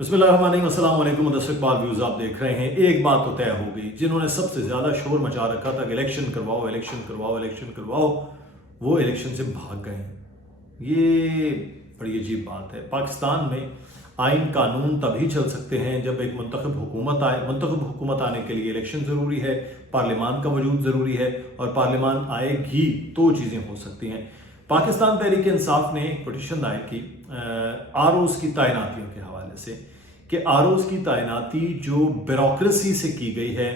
बिस्मिल्लाहिर्रहमानिर्रहीम, अस्सलाम वालेकुम। मुदस्सिर इकबाल व्यूज़ आप देख रहे हैं। एक बात तो तय हो गई, जिन्होंने सबसे ज़्यादा शोर मचा रखा था कि इलेक्शन करवाओ इलेक्शन करवाओ इलेक्शन करवाओ, वो इलेक्शन से भाग गए हैं। ये बड़ी अजीब बात है। पाकिस्तान में आइन कानून तभी चल सकते हैं जब एक मुंतखब हुकूमत आए। मुंतखब हुकूमत आने के लिए इलेक्शन ज़रूरी है, पार्लियामान का वजूद ज़रूरी है, और पार्लियामान आएगी तो चीज़ें हो सकती हैं। पाकिस्तान तहरीक इंसाफ ने एक पटिशन दायर की आरओज़ की तैनातियों के हवाले से कि आरओज़ की तैनाती जो ब्यूरोक्रेसी से की गई है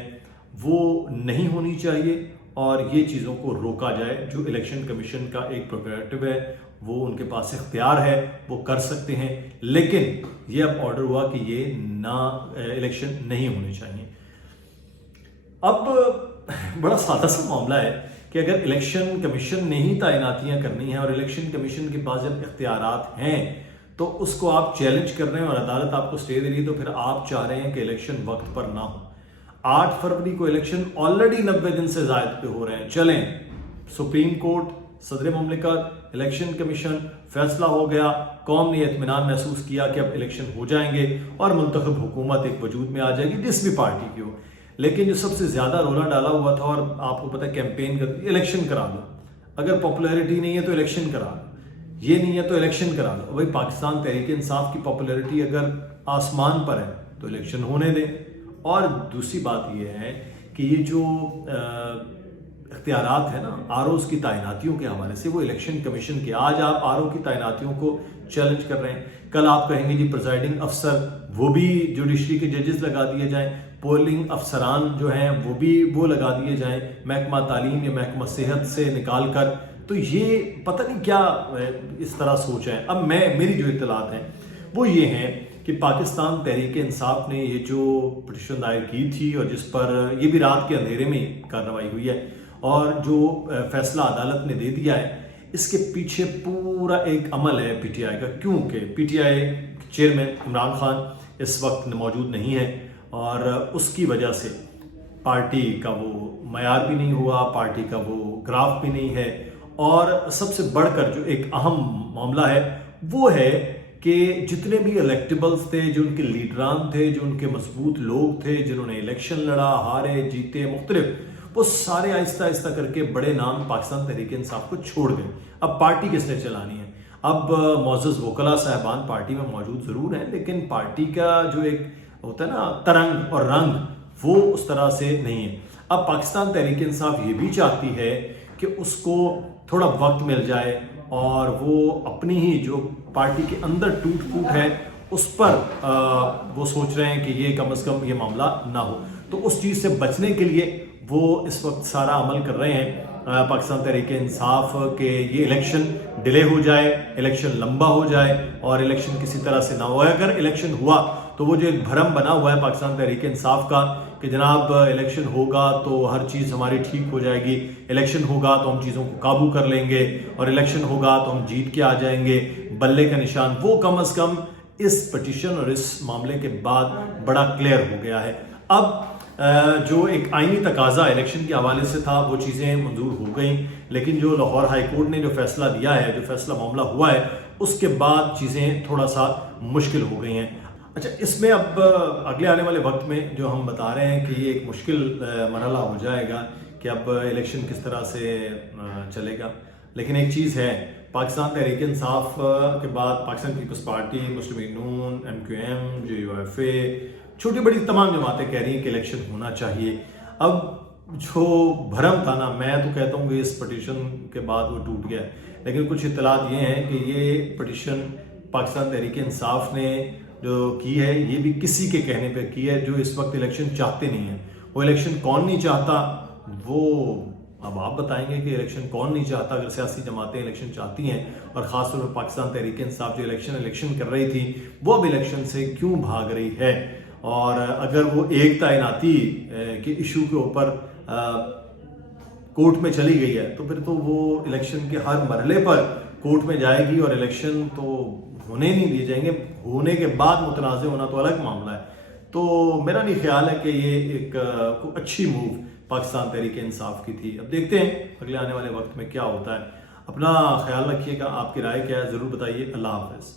वो नहीं होनी चाहिए और ये चीज़ों को रोका जाए। जो इलेक्शन कमीशन का एक प्रोग्रेटिव है, वो उनके पास इख्तियार है, वो कर सकते हैं, लेकिन ये अब ऑर्डर हुआ कि ये ना इलेक्शन नहीं होने चाहिए। अब बड़ा सादा सा मामला है कि अगर इलेक्शन कमीशन ने ही तैनातियां करनी है और इलेक्शन कमीशन के पास जब इख्तियारात हैं तो उसको आप चैलेंज कर रहे हैं और अदालत आपको स्टे दे रही है, तो फिर आप चाह रहे हैं कि इलेक्शन वक्त पर ना हो। 8 फरवरी को इलेक्शन ऑलरेडी 90 दिन से ज़ायद पे हो रहे हैं। चलें, सुप्रीम कोर्ट, सदर मुमलिकत, इलेक्शन कमीशन, फैसला हो गया, कौम ने इत्मीनान महसूस किया कि अब इलेक्शन हो जाएंगे और मुंतखब हुकूमत एक वजूद में आ जाएगी जिस भी पार्टी की हो। लेकिन जो सबसे ज़्यादा रोला डाला हुआ था, और आपको पता है कैंपेन कर इलेक्शन करा दो, अगर पॉपुलैरिटी नहीं है तो इलेक्शन करा दो, ये नहीं है तो इलेक्शन करा दो। भाई, पाकिस्तान तहरीक इंसाफ की पॉपुलैरिटी अगर आसमान पर है तो इलेक्शन होने दें। और दूसरी बात यह है कि ये जो इख्तियारात है ना आरओज़ की तैनातियों के हवाले से, वो इलेक्शन कमीशन के, आज आप आरओ की तैनातियों को चैलेंज कर रहे हैं, कल आप कहेंगे जी प्रिजाइडिंग अफसर वो भी जुडिशरी के जजेस लगा दिए जाएं, पोलिंग अफसरान जो हैं वो लगा दिए जाएं महकमा तालीम या महकमा सेहत से निकाल कर। तो ये पता नहीं क्या इस तरह सोच है। अब मेरी जो इत्तलात हैं वो ये हैं कि पाकिस्तान तहरीक इंसाफ ने ये जो पिटीशन दायर की थी और जिस पर ये भी रात के अंधेरे में कार्रवाई हुई है और जो फैसला अदालत ने दे दिया है, इसके पीछे पूरा एक अमल है पीटीआई का। क्योंकि पीटीआई चेयरमैन इमरान खान इस वक्त मौजूद नहीं है और उसकी वजह से पार्टी का वो मयार भी नहीं हुआ, पार्टी का वो ग्राफ भी नहीं है। और सबसे बढ़कर जो एक अहम मामला है वो है कि जितने भी इलेक्टेबल्स थे, जो उनके लीडरान थे, जो उनके मजबूत लोग थे, जिन्होंने इलेक्शन लड़ा, हारे, जीते, मुख्तलिफ, वो सारे आहिस्ता आहिस्ता करके बड़े नाम पाकिस्तान तहरीक इंसाफ को छोड़ गए। अब पार्टी किसने चलानी है? अब मोअज़्ज़ज़ वकला साहबान पार्टी में मौजूद ज़रूर हैं, लेकिन पार्टी का जो एक होता है ना तरंग और रंग, वो उस तरह से नहीं है। अब पाकिस्तान तहरीक इंसाफ ये भी चाहती है कि उसको थोड़ा वक्त मिल जाए और वो अपनी ही जो पार्टी के अंदर टूट फूट है उस पर वो सोच रहे हैं कि ये कम से कम ये मामला ना हो। तो उस चीज़ से बचने के लिए वो इस वक्त सारा अमल कर रहे हैं पाकिस्तान तहरीक इंसाफ के ये इलेक्शन डिले हो जाए, इलेक्शन लंबा हो जाए और इलेक्शन किसी तरह से ना हो। अगर इलेक्शन हुआ तो वो जो एक भरम बना हुआ है पाकिस्तान तहरीक इंसाफ का कि जनाब इलेक्शन होगा तो हर चीज़ हमारी ठीक हो जाएगी, इलेक्शन होगा तो हम चीज़ों को काबू कर लेंगे और इलेक्शन होगा तो हम जीत के आ जाएंगे, बल्ले का निशान, वो कम अज़ कम इस पटिशन और इस मामले के बाद बड़ा क्लियर हो गया है। अब जो एक आईनी तकाजा इलेक्शन के हवाले से था वो चीज़ें मंजूर हो गई, लेकिन जो लाहौर हाई कोर्ट ने जो फैसला दिया है, जो फैसला मामला हुआ है, उसके बाद चीज़ें थोड़ा सा मुश्किल हो गई हैं। अच्छा, इसमें अब अगले आने वाले वक्त में जो हम बता रहे हैं कि ये एक मुश्किल मरहला हो जाएगा कि अब इलेक्शन किस तरह से चलेगा। लेकिन एक चीज़ है, पाकिस्तान तहरीक इंसाफ के बाद पाकिस्तान पीपल्स पार्टी, मुस्लिम लीग नून, MQM, JUFA, छोटी बड़ी तमाम जमातें कह रही हैं कि इलेक्शन होना चाहिए। अब जो भरम था ना, मैं तो कहता हूँ कि इस पटिशन के बाद वो टूट गया, लेकिन कुछ इत्तलात ये हैं कि ये पटिशन पाकिस्तान तहरीक इंसाफ ने जो की है ये भी किसी के कहने पे की है जो इस वक्त इलेक्शन चाहते नहीं है। वो इलेक्शन कौन नहीं चाहता वो अब आप बताएंगे कि इलेक्शन कौन नहीं चाहता। अगर सियासी जमातें इलेक्शन चाहती हैं और ख़ासतौर पर पाकिस्तान तहरीक इंसाफ जो इलेक्शन कर रही थी, वो अब इलेक्शन से क्यों भाग रही है? और अगर वो एक तैनाती के इशू के ऊपर कोर्ट में चली गई है तो फिर तो वो इलेक्शन के हर मरहले पर कोर्ट में जाएगी और इलेक्शन तो होने नहीं दिए जाएंगे। होने के बाद मुतनाज़ होना तो अलग मामला है। तो मेरा नहीं ख्याल है कि ये एक अच्छी मूव पाकिस्तान तहरीक इंसाफ की थी। अब देखते हैं अगले आने वाले वक्त में क्या होता है। अपना ख्याल रखिएगा, आपकी राय क्या है ज़रूर बताइए। अल्लाह हाफ़िज़।